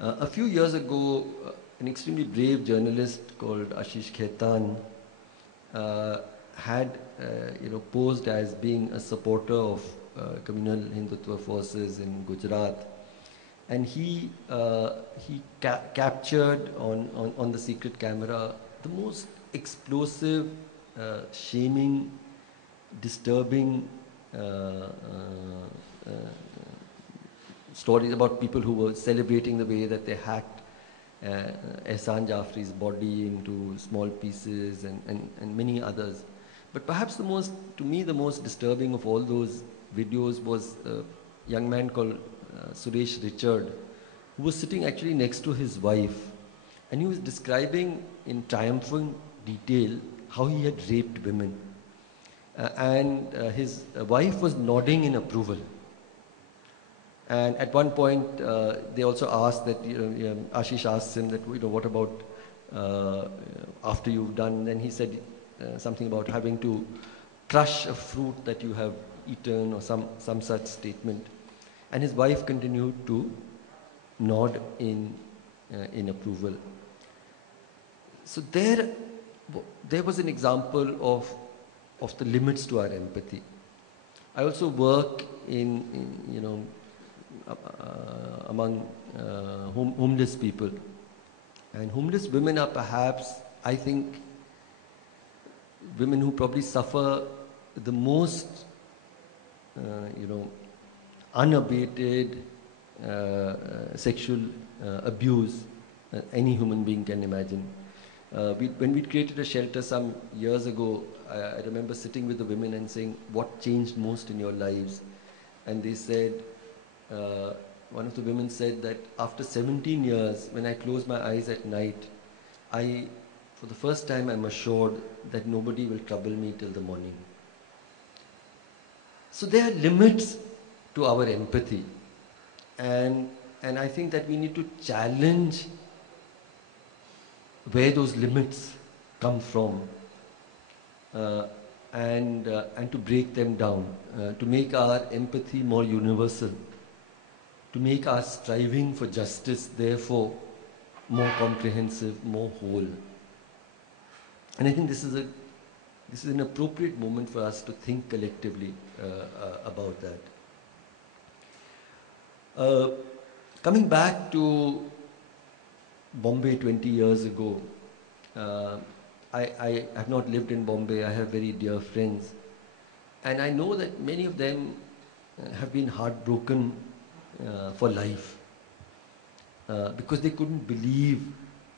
A few years ago, an extremely brave journalist called Ashish Khaitan had, posed as being a supporter of communal Hindutva forces in Gujarat, and he captured on the secret camera the most explosive, shaming, disturbing stories about people who were celebrating the way that they hacked Ehsan Jafri's body into small pieces and many others. But perhaps to me, the most disturbing of all those videos was a young man called Suresh Richard, who was sitting actually next to his wife, and he was describing in triumphant detail how he had raped women. And his wife was nodding in approval. And at one point, they also asked that, Ashish asked him that, what about after you've done? Then he said something about having to crush a fruit that you have eaten or some such statement. And his wife continued to nod in approval. So there was an example of the limits to our empathy. I also work among homeless people. And homeless women are perhaps, I think, women who probably suffer the most, unabated sexual abuse any human being can imagine. When we created a shelter some years ago, I remember sitting with the women and saying, what changed most in your lives? And they said, one of the women said that after 17 years, when I close my eyes at night, for the first time, I'm assured that nobody will trouble me till the morning. So there are limits to our empathy. And I think that we need to challenge where those limits come from, and to break them down, to make our empathy more universal, to make our striving for justice, therefore, more comprehensive, more whole. And I think this is an appropriate moment for us to think collectively about that. Coming back to Bombay 20 years ago, I have not lived in Bombay. I have very dear friends. And I know that many of them have been heartbroken for life because they couldn't believe.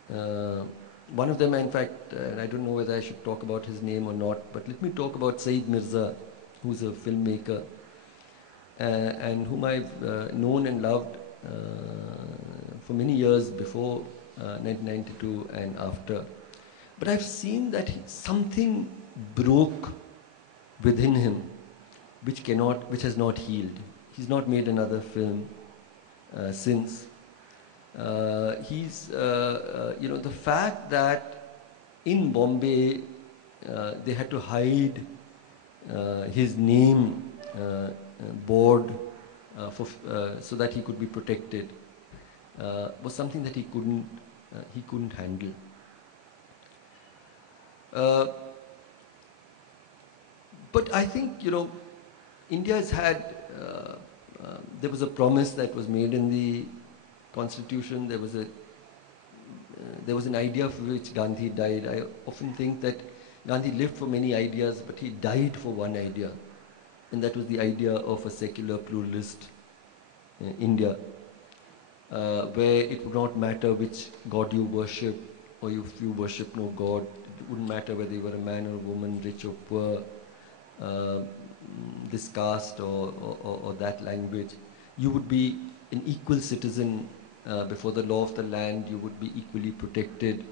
One of them, in fact, and I don't know whether I should talk about his name or not, but let me talk about Saeed Mirza, who's a filmmaker and whom I've known and loved for many years before 1992 and after. But I've seen that something broke within him which has not healed. He's not made another film since. The fact that in Bombay they had to hide his name board so that he could be protected was something that he couldn't handle. But I think, India has had, there was a promise that was made in the Constitution. There was an idea for which Gandhi died. I often think that Gandhi lived for many ideas, but he died for one idea, and that was the idea of a secular pluralist India, where it would not matter which God you worship, or if you worship no God. It wouldn't matter whether you were a man or a woman, rich or poor, this caste or that language. You would be an equal citizen before the law of the land. You would be equally protected.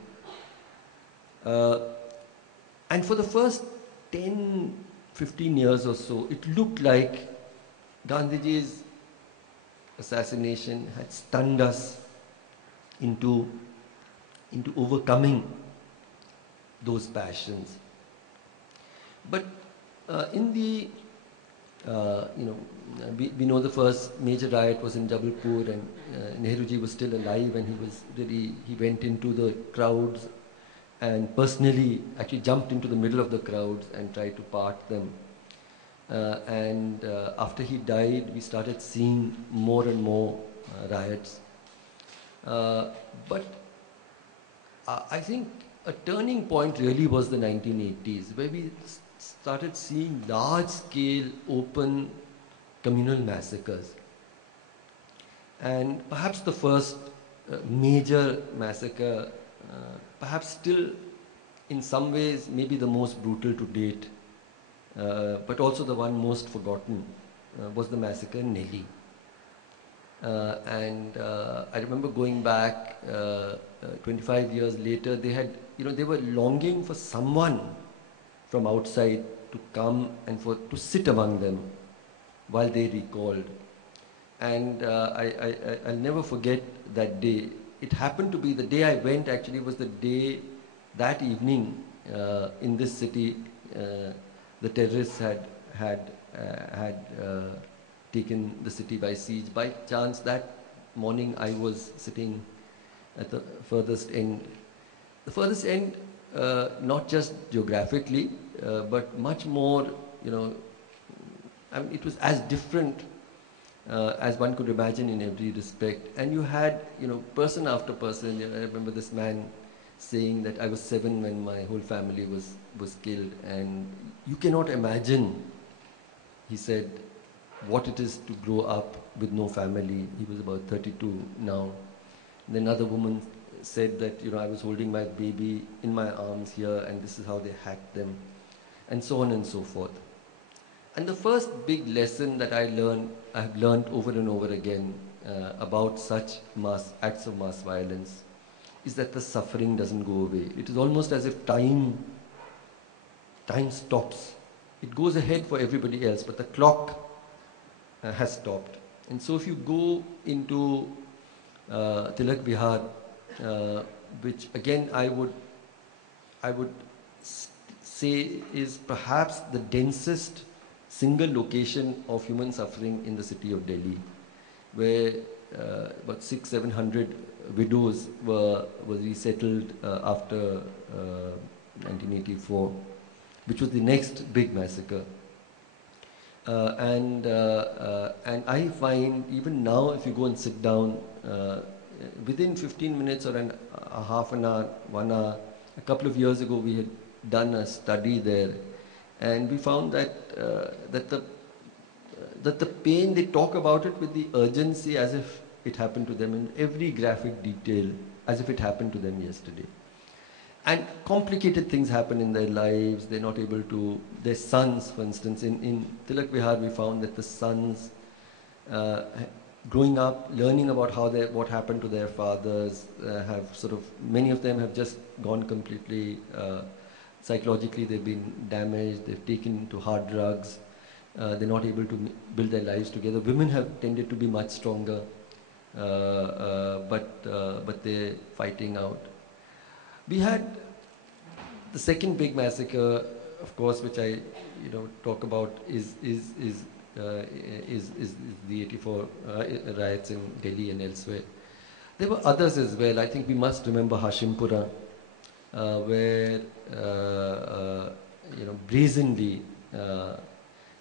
And for the first 10, 15 years or so, it looked like Gandhiji's assassination had stunned us into overcoming those passions. But in the We know the first major riot was in Jabalpur, and Nehruji was still alive, and he went into the crowds and personally actually jumped into the middle of the crowds and tried to part them. And after he died, we started seeing more and more riots. But I think a turning point really was the 1980s, where we started seeing large-scale open communal massacres. And perhaps the first major massacre, perhaps still in some ways maybe the most brutal to date, but also the one most forgotten, was the massacre in Delhi. And I remember going back 25 years later, they were longing for someone from outside to come and to sit among them while they recalled. And I'll never forget that day. It happened to be the day I went, actually was the day, that evening, in this city, the terrorists had taken the city by siege. By chance, that morning I was sitting at the furthest end. The furthest end, not just geographically, but much more, I mean, it was as different as one could imagine in every respect. And you had, person after person. I remember this man saying that I was 7 when my whole family was killed, and you cannot imagine, he said, what it is to grow up with no family. He was about 32 now. And then another woman said that, I was holding my baby in my arms here, and this is how they hacked them, and so on and so forth. And the first big lesson that I have learned over and over again about such acts of mass violence is that the suffering doesn't go away. It is almost as if time stops. It goes ahead for everybody else, but the clock has stopped. And so if you go into Tilak Vihar, which again I would say is perhaps the densest single location of human suffering in the city of Delhi, where about 600-700 widows were resettled after 1984, which was the next big massacre. And I find even now, if you go and sit down, within 15 minutes or a half an hour, 1 hour, a couple of years ago we had done a study there, and we found that that the pain, they talk about it with the urgency as if it happened to them in every graphic detail, as if it happened to them yesterday. And complicated things happen in their lives. They're not able to, their sons, for instance, in Tilak Vihar we found that the sons growing up, learning about what happened to their fathers, have sort of, many of them have just gone completely, psychologically they've been damaged, they've taken to hard drugs, they're not able to build their lives together. Women have tended to be much stronger, but they're fighting out. We had the second big massacre, of course, which I talk about is the 84 riots in Delhi and elsewhere. There were others as well. I think we must remember Hashimpura, where brazenly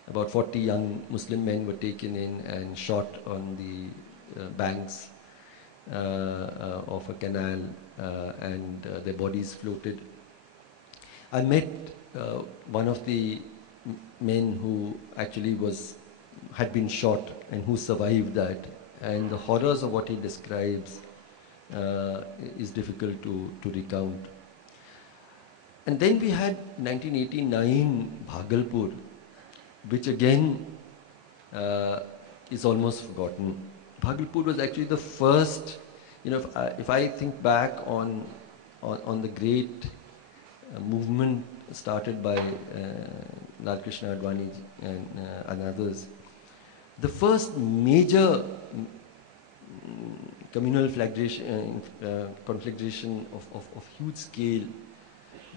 about 40 young Muslim men were taken in and shot on the banks of a canal, and their bodies floated. I met one of the men who actually had been shot and who survived that, and the horrors of what he describes is difficult to recount. And then we had 1989 Bhagalpur, which again is almost forgotten. Bhagalpur was actually the first, if I think back on the great movement started by Lal Krishna Advani and others, the first major communal conflagration of huge scale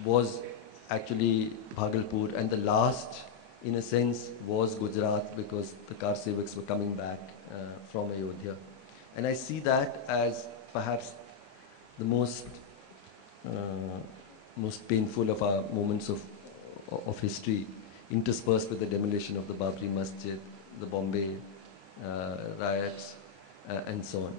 was actually Bhagalpur, and the last in a sense, was Gujarat, because the car Sevaks were coming back from Ayodhya. And I see that as perhaps the most painful of our moments of history, interspersed with the demolition of the Babri Masjid, the Bombay riots, and so on.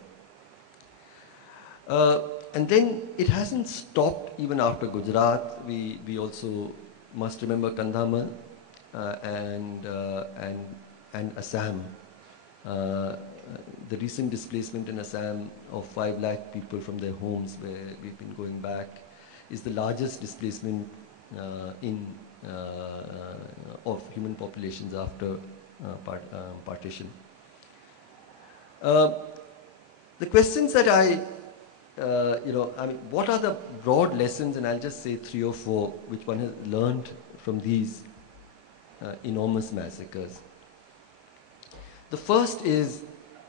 And then it hasn't stopped even after Gujarat. We also must remember Kandhamal and Assam. The recent displacement in Assam of 5 lakh people from their homes, where we've been going back, is the largest displacement of human populations after partition. The questions that I mean, what are the broad lessons, and I'll just say 3 or 4, which one has learned from these enormous massacres. The first is,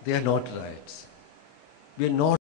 they are not riots. We are not